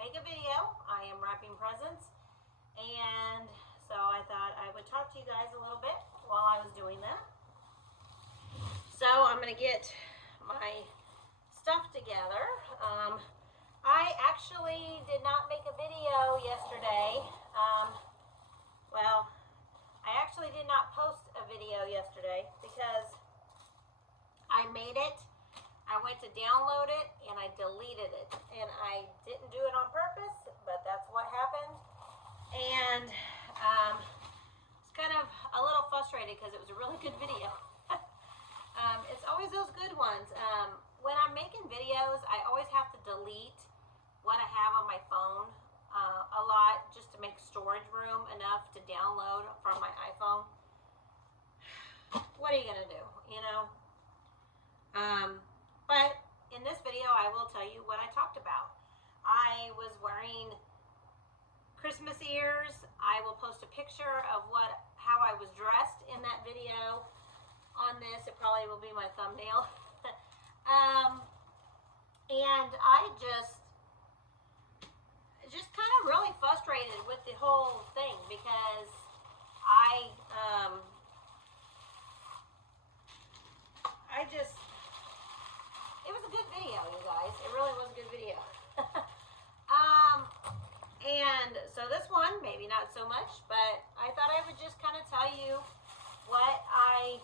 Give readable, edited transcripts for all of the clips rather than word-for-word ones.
make a video. I am wrapping presents, and so I thought I would talk to you guys a little bit while I was doing that. So I'm going to get my stuff together. I actually did not make a video yesterday. Well, I actually did not post a video yesterday because I made it. I went to download it and I deleted it. And I didn't do it on purpose, but that's what happened. And it's kind of a little frustrated because it was a really good video. It's always those good ones. When I'm making videos, I always have to delete what I have on my phone a lot just to make storage room enough to download from my iPhone. What are you going to do, you know? But in this video, I will tell you what I talked about. I was wearing Christmas ears. I will post a picture of how I was dressed in that video on this. It probably will be my thumbnail. And I just kind of really frustrated with the whole thing because it was a good video, you guys. It really was a good video. And so this one, maybe not so much, but I thought I would just kind of tell you what I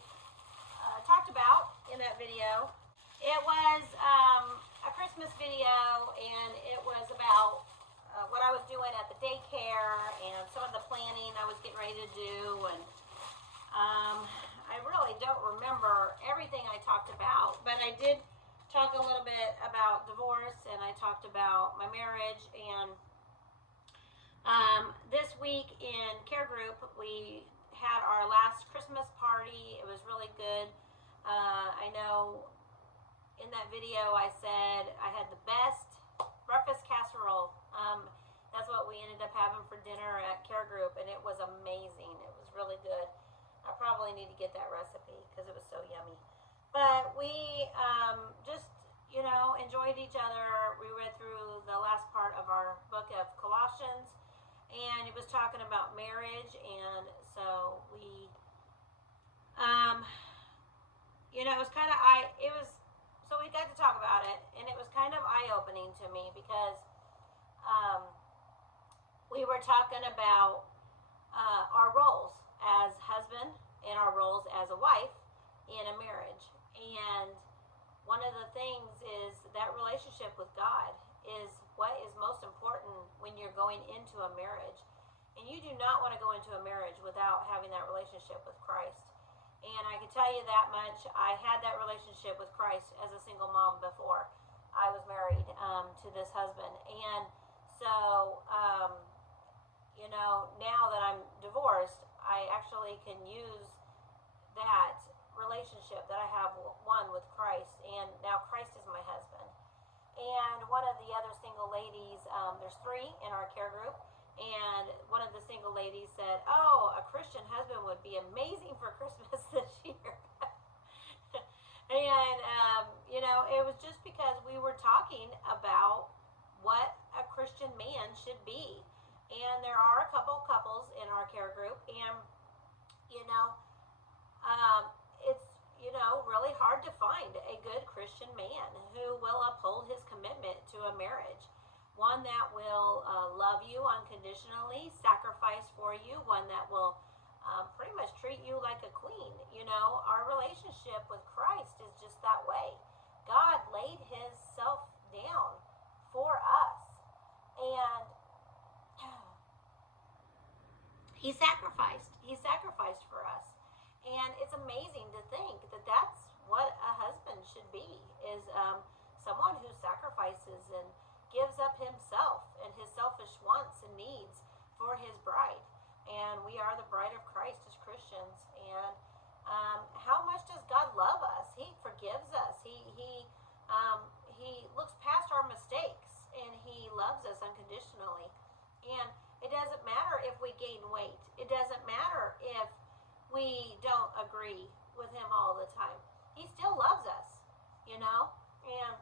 talked about in that video. It was a Christmas video, and it was about what I was doing at the daycare and some of the planning I was getting ready to do. And I really don't remember everything I talked about, but I did talk a little bit about divorce, and I talked about my marriage. And this week in care group, we had our last Christmas party. It was really good. I know in that video I said I had the best breakfast casserole. That's what we ended up having for dinner at care group, and it was amazing. It was really good. I probably need to get that recipe because it was so yummy. But we just, enjoyed each other. We read through the last part of our book of Colossians, and it was talking about marriage. And so we, it was kind of so we got to talk about it, and it was kind of eye-opening to me because we were talking about our roles as husband and our roles as a wife in a marriage. And one of the things is that relationship with God is what is most important when you're going into a marriage. And you do not want to go into a marriage without having that relationship with Christ. And I can tell you that much. I had that relationship with Christ as a single mom before I was married to this husband. And so, now that I'm divorced, I actually can use that relationship that I have one with Christ, and now Christ is my husband. And one of the other single ladies, there's 3 in our care group, and one of the single ladies said, "Oh, a Christian husband would be amazing for Christmas this year." And it was just because we were talking about what a Christian man should be. And there are a couple couples in our care group, and it's really hard to find a good Christian man who will uphold his commitment to a marriage. One that will love you unconditionally, sacrifice for you, one that will pretty much treat you like a queen. Our relationship with Christ is just that way. God laid his self down for us, and he sacrificed for us. And it's amazing to think that that's what a husband should be, is someone who sacrifices and gives up himself and his selfish wants and needs for his bride. And we are the bride of Christ as Christians. And how much does God love us? He forgives us. He looks past our mistakes, and he loves us unconditionally. And it doesn't matter if we gain weight. It doesn't matter if we don't agree with him all the time. He still loves us, And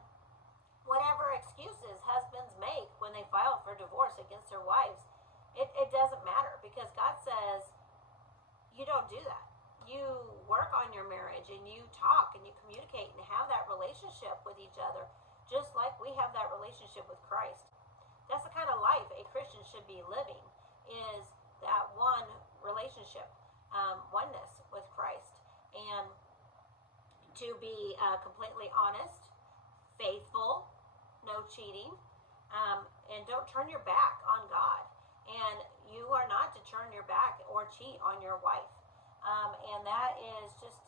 whatever excuses husbands make when when they file for divorce against their wives, it doesn't matter, because God says you don't do that. You work on your marriage and you talk and you communicate and have that relationship with each other, just like we have that relationship with Christ. That's the kind of life a Christian should be living, is that one relationship, oneness with Christ, and to be completely honest, faithful, no cheating, and don't turn your back on God. And you are not to turn your back or cheat on your wife. And that is just,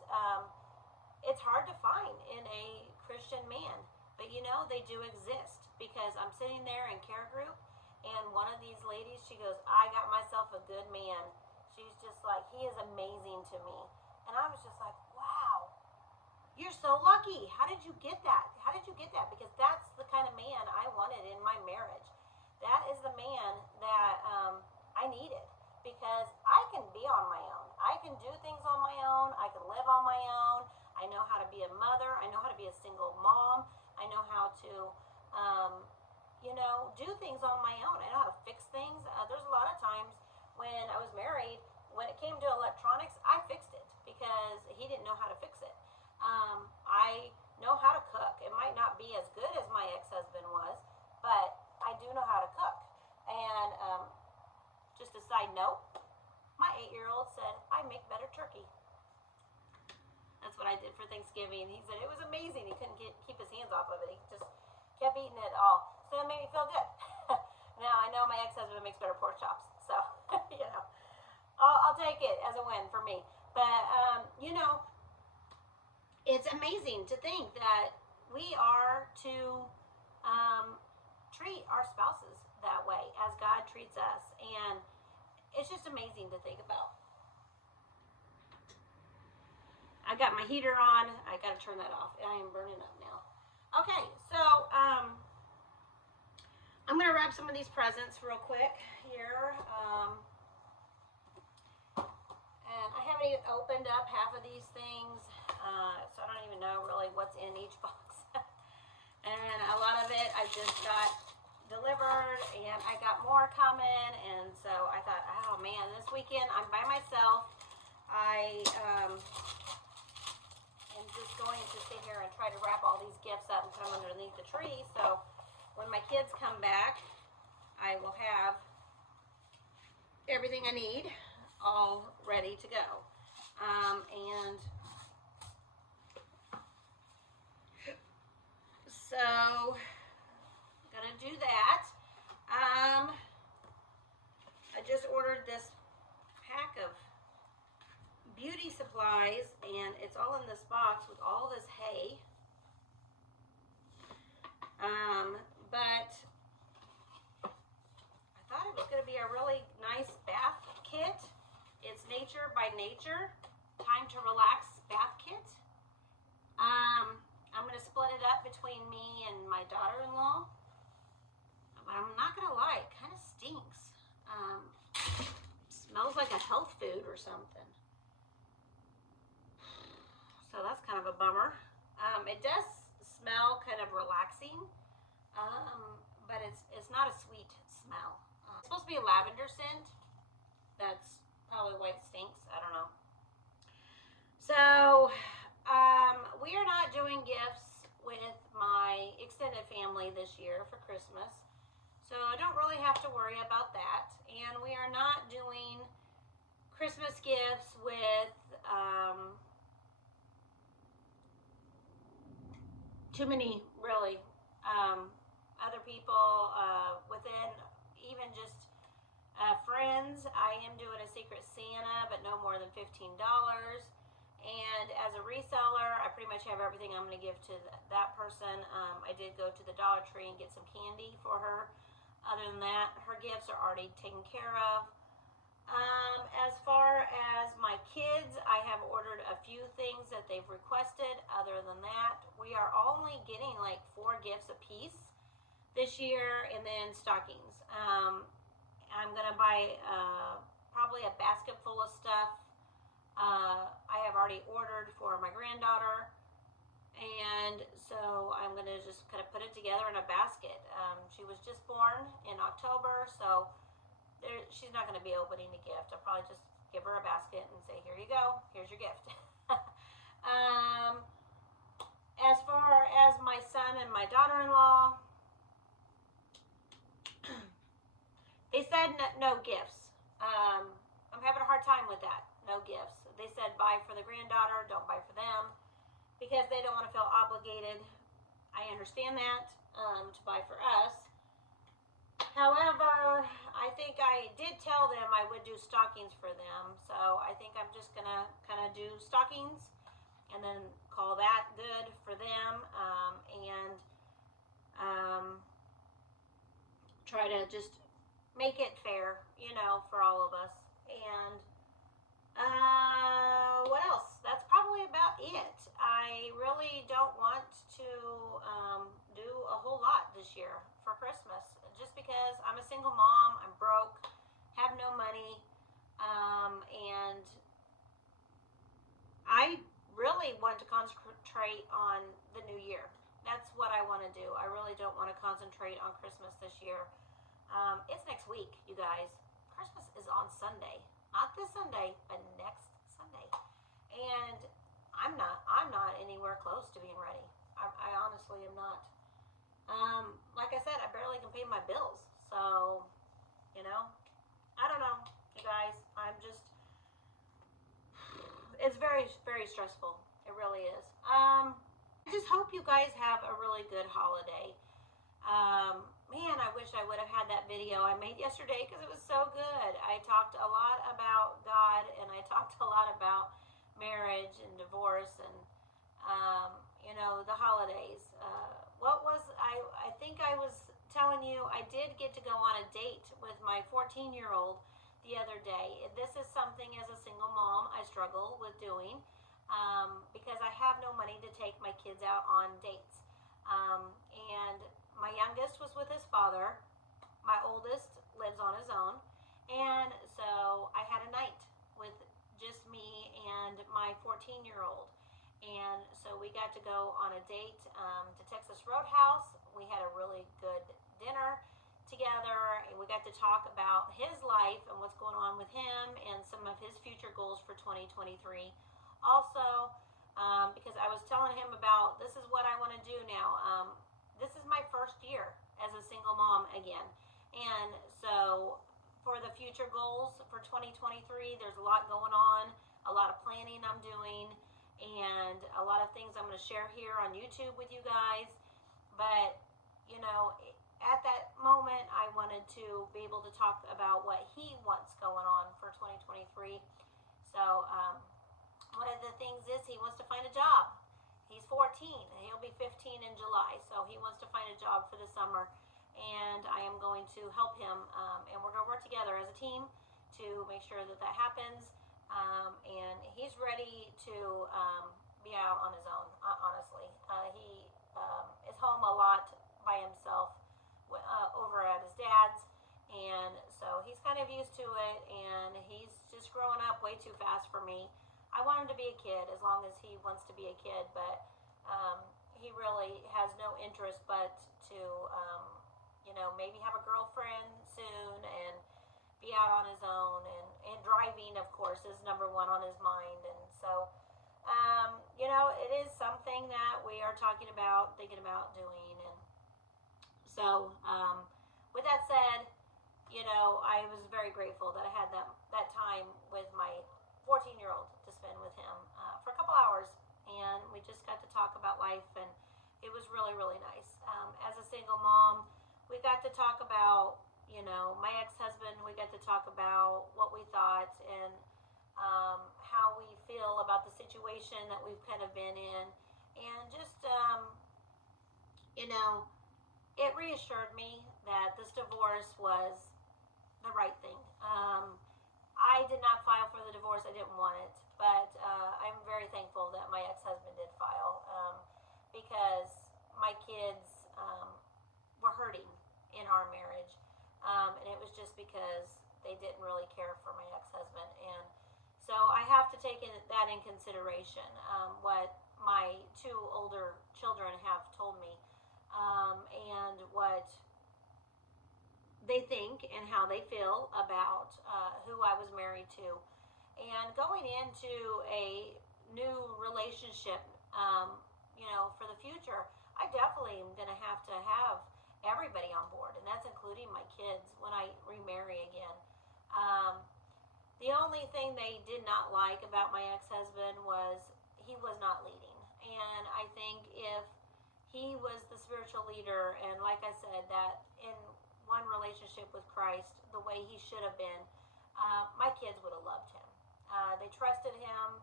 it's hard to find in a Christian man. But you know, they do exist, because I'm sitting there in care group, and one of these ladies, she goes, I got myself a good man. She's just like, he is amazing to me. And I was just like, wow, you're so lucky. How did you get that? How did you get that? Because that's the kind of man I wanted in my marriage. That is the man that I needed, because I can be on my own. I can do things on my own. I can live on my own. I know how to be a mother. I know how to be a single mom. I know how to, do things on my own. I know how to fix things. There's a lot of times when I was married, when it came to electronics, I fixed it because he didn't know how to fix it. I know how to cook. It might not be as good as my ex-husband was, but I do know how to cook. And just a side note, my 8-year-old said, I make better turkey. That's what I did for Thanksgiving. He said it was amazing. He couldn't keep his hands off of it. He just kept eating it all. So that made me feel good. Now, I know my ex-husband makes better pork chops. So, I'll take it as a win for me. But, it's amazing to think that we are to treat our spouses that way as God treats us. And it's just amazing to think about. I got my heater on. I got to turn that off. I am burning up now. Okay, so I'm going to wrap some of these presents real quick here. And I haven't even opened up half of these things, so I don't even know really what's in each box. And a lot of it I just got delivered, and I got more coming, and so I thought, oh man, this weekend I'm by myself. I am just going to sit here and try to wrap all these gifts up and put them underneath the tree, so when my kids come back, I will have everything I need all ready to go. And so I'm gonna do that. I just ordered this pack of beauty supplies, and it's all in this box with all this hay. But I thought it was going to be a really nice bath kit. It's Nature by Nature Time to Relax bath kit. I'm going to split it up between me and my daughter-in-law. But I'm not going to lie, it kind of stinks. Smells like a health food or something. So that's kind of a bummer. It does smell kind of relaxing, but it's not a sweet smell. It's supposed to be a lavender scent. That's probably why it stinks. I don't know. So we are not doing gifts with my extended family this year for Christmas. So I don't really have to worry about that. And we are not doing Christmas gifts with too many, really, other people within even just friends. I am doing a Secret Santa, but no more than $15. And as a reseller, I pretty much have everything I'm going to give to that person. I did go to the Dollar Tree and get some candy for her. Other than that, her gifts are already taken care of. As far as my kids, I have ordered a few things that they've requested. Other than that, we are only getting like 4 gifts a piece this year, and then stockings. I'm going to buy probably a basket full of stuff. I have already ordered for my granddaughter, and so I'm going going to just kind of put it together in a basket. She was just born in October, so she's not going to be opening a gift. I'll probably just give her a basket and say, here you go, here's your gift. As far as my son and my daughter-in-law, they said no gifts. I'm having a hard time with that, no gifts. They said buy for the granddaughter, don't buy for them, because they don't want to feel obligated. I understand that, to buy for us. However, I think I did tell them I would do stockings for them, so I think I'm just going to kind of do stockings and then call that good for them, and try to just make it fair, for all of us. And what else? That's probably about it. I really don't want to do a whole lot this year for Christmas, just because I'm a single mom, I'm broke, have no money, and I really want to concentrate on the new year. That's what I want to do. I really don't want to concentrate on Christmas this year. It's next week, you guys. Christmas is on Sunday. Not this Sunday, but next Sunday. And I'm not anywhere close to being ready. I honestly am not. Like I said, I barely can pay my bills. So, I don't know, you guys. It's very, very stressful. It really is. I just hope you guys have a really good holiday. Man, I wish I would have had that video I made yesterday because it was so good. I talked a lot about God, and I talked a lot about marriage and divorce and, the holidays. I think I was telling you I did get to go on a date with my 14-year-old the other day. This is something as a single mom I struggle with doing, because I have no money to take my kids out on dates. And my youngest was with his father. My oldest lives on his own. And so I had a night with just me and my 14-year-old. And so we got to go on a date to Texas Roadhouse. We had a really good dinner together, and we got to talk about his life and what's going on with him and some of his future goals for 2023. Also, because I was telling him about, this is what I want to do now. This is my first year as a single mom again. And so for the future goals for 2023, there's a lot going on, a lot of planning I'm doing, and a lot of things I'm going to share here on YouTube with you guys. But, at that moment, I wanted to be able to talk about what he wants going on for 2023. So, one of the things is he wants to find a job. He's 14, and he'll be 15 in July, so he wants to find a job for the summer, and I am going to help him, and we're going to work together as a team to make sure that happens, and he's ready to be out on his own, honestly. He is home a lot by himself over at his dad's, and so he's kind of used to it, and he's just growing up way too fast for me. I want him to be a kid as long as he wants to be a kid, but he really has no interest but to, maybe have a girlfriend soon and be out on his own. And driving, of course, is number one on his mind. And so, it is something that we are thinking about doing. And so, with that said, I was very grateful that I had that time with my 14-year-old to spend with him for a couple hours, and we just got to talk about life, and it was really, really nice. As a single mom, we got to talk about, my ex-husband. We got to talk about what we thought and how we feel about the situation that we've kind of been in, and just, it reassured me that this divorce was the right thing. I did not file for the divorce. I didn't want it. But I'm very thankful that my ex-husband did file, because my kids were hurting in our marriage. And it was just because they didn't really care for my ex-husband. And so I have to take that in consideration, what my two older children have told me. and what they think and how they feel about who I was married to. And going into a new relationship, for the future, I definitely am going to have everybody on board, and that's including my kids when I remarry again. Um, the only thing they did not like about my ex-husband was he was not leading. And I think if he was the spiritual leader, and like I said, that in one relationship with Christ, the way he should have been, my kids would have loved him. They trusted him,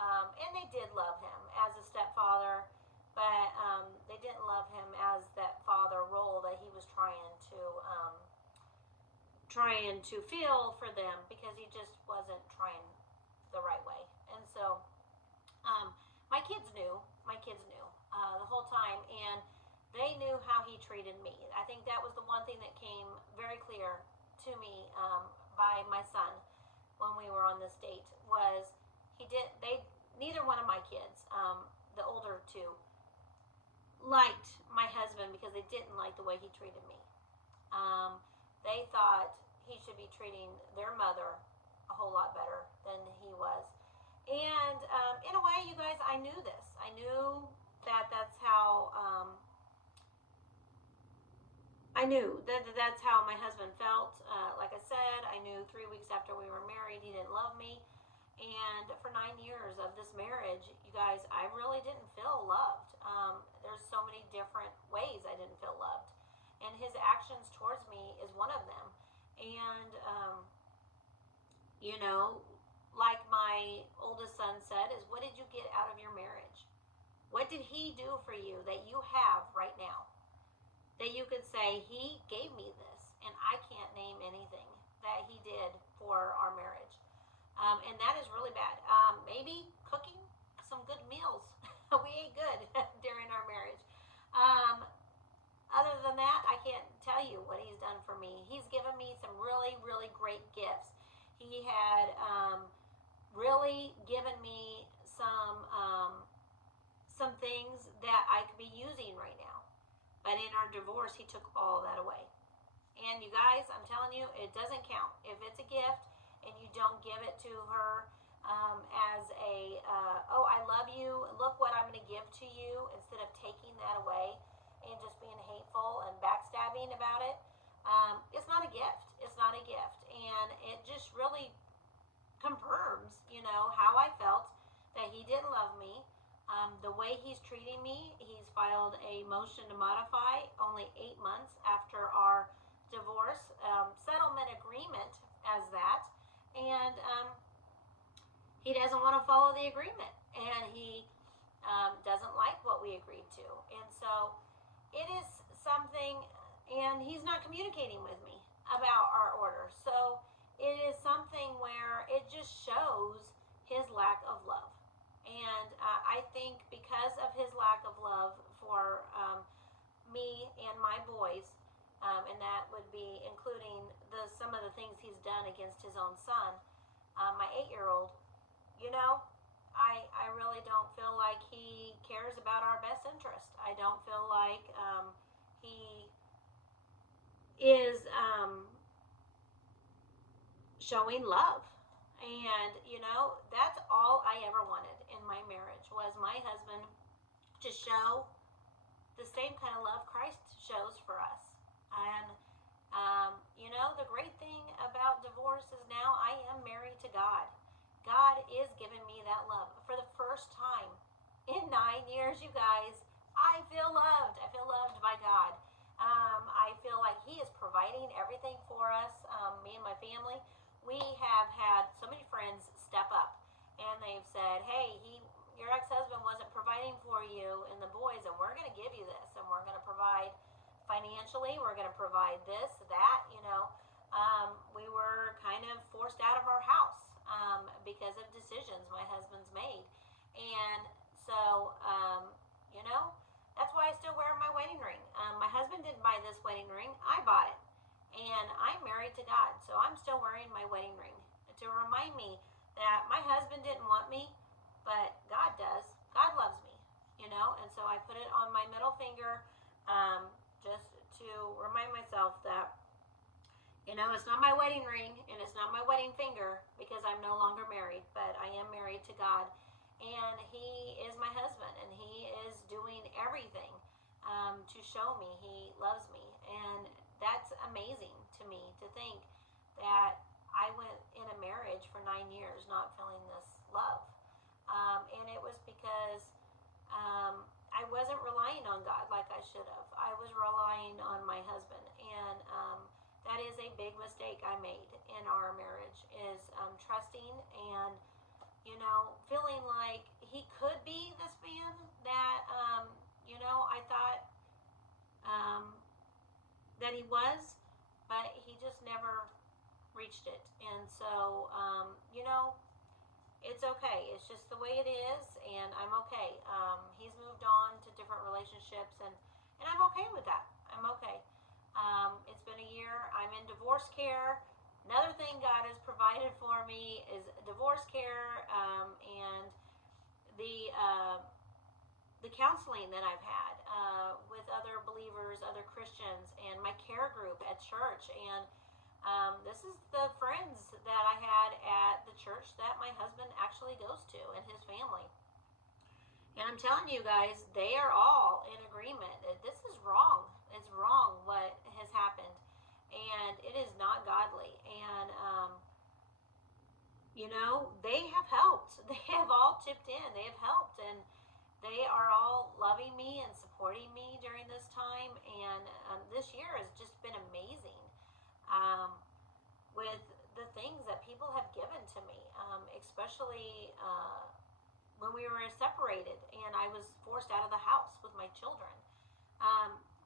and they did love him as a stepfather, but they didn't love him as that father role that he was trying to feel for them, because he just wasn't trying the right way. And so my kids knew the whole time, and they knew how he treated me. I think that was the one thing that came very clear to me by my son when we were on this date, was neither one of my kids, the older two, liked my husband because they didn't like the way he treated me. They thought he should be treating their mother a whole lot better than he was. And in a way, you guys, I knew this. I knew that that's how that's how my husband felt. Like I said, I knew 3 weeks after we were married, he didn't love me. And for 9 years of this marriage, you guys, I really didn't feel loved. There's so many different ways I didn't feel loved. And his actions towards me is one of them. And, like my oldest son said, is, what did you get out of your marriage? What did he do for you that you have right now? That you could say, he gave me this, and I can't name anything that he did for our marriage. And that is really bad. Maybe cooking some good meals. We ate good during our marriage. Other than that, I can't tell you what he's done for me. He's given me some really, really great gifts. He had really given me some things that I could be using right now. But in our divorce, he took all that away. And you guys, I'm telling you, it doesn't count. If it's a gift and you don't give it to her as oh, I love you, look what I'm going to give to you, instead of taking that away and just being hateful and backstabbing about it, it's not a gift. It's not a gift. And it just really confirms, how I felt, that he didn't love me. The way he's treating me, he's filed a motion to modify only 8 months after our divorce settlement agreement as that. And he doesn't want to follow the agreement. And he doesn't like what we agreed to. And so it is something, and he's not communicating with me about our order. So it is something where it just shows his lack of love. And I think because of his lack of love for me and my boys, and that would be including some of the things he's done against his own son, my 8-year-old, I really don't feel like he cares about our best interest. I don't feel like he is showing love. And, that's all I ever wanted in my marriage, was my husband to show the same kind of love Christ shows for us. And, the great thing about divorce is now I am married to God. God is giving me that love. For the first time in 9 years, you guys, I feel loved. I feel loved by God. I feel like he is providing everything for us, me and my family. We have had so many friends step up, and they've said, hey, your ex-husband wasn't providing for you and the boys, and we're going to give you this, and we're going to provide financially, we're going to provide this, that, we were kind of forced out of our house because of decisions my husband's made. And so, that's why I still wear my wedding ring. My husband didn't buy this wedding ring. I bought it. And I'm married to God, so I'm still wearing my wedding ring to remind me that my husband didn't want me, but God does. God loves me, and so I put it on my middle finger just to remind myself that, it's not my wedding ring and it's not my wedding finger because I'm no longer married, but I am married to God. And He is my husband, and He is doing everything to show me He loves me. And that's amazing to me to think that I went in a marriage for 9 years not feeling this love. And it was because I wasn't relying on God like I should have. I was relying on my husband. And that is a big mistake I made in our marriage, is trusting and feeling like he could be this man that, I thought that he was, but he just never reached it. And so, it's okay. It's just the way it is, and I'm okay. He's moved on to different relationships, and I'm okay with that. I'm okay. It's been a year. I'm in divorce care. Another thing God has provided for me is divorce care, and the counseling that I've had with other believers, other Christians, and my care group at church. And this is the friends that I had at the church that my husband actually goes to, and his family. And I'm telling you guys, they are all in agreement that this is wrong. It's wrong what has happened, and it is not godly. And they have helped. They have all chipped in. They have helped, and they are all loving me and supporting me during this time. And this year has just been amazing with the things that people have given to me, especially when we were separated and I was forced out of the house with my children.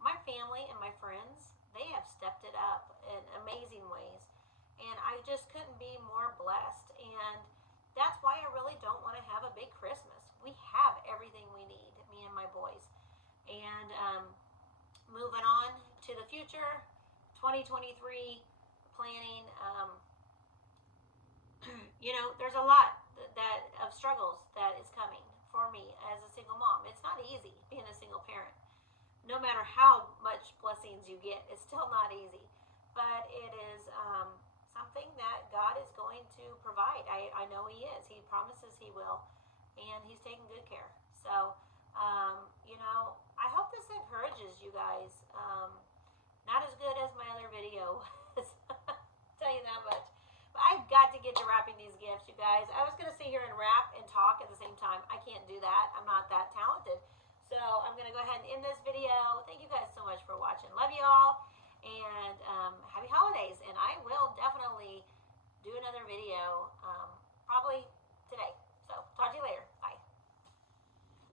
My family and my friends, they have stepped it up in amazing ways. And I just couldn't be more blessed. And that's why I really don't want to have a big Christmas. We have everything we need, me and my boys. And moving on to the future, 2023 planning. There's a lot that of struggles that is coming for me as a single mom. It's not easy being a single parent. No matter how much blessings you get, it's still not easy. But it is something that God is going to provide. I know He is. He promises He will. And He's taking good care. So, I hope this encourages you guys. Not as good as my other video was. Tell you that much. But I've got to get to wrapping these gifts, you guys. I was going to sit here and wrap and talk at the same time. I can't do that. I'm not that talented. So I'm going to go ahead and end this video. Thank you guys so much for watching.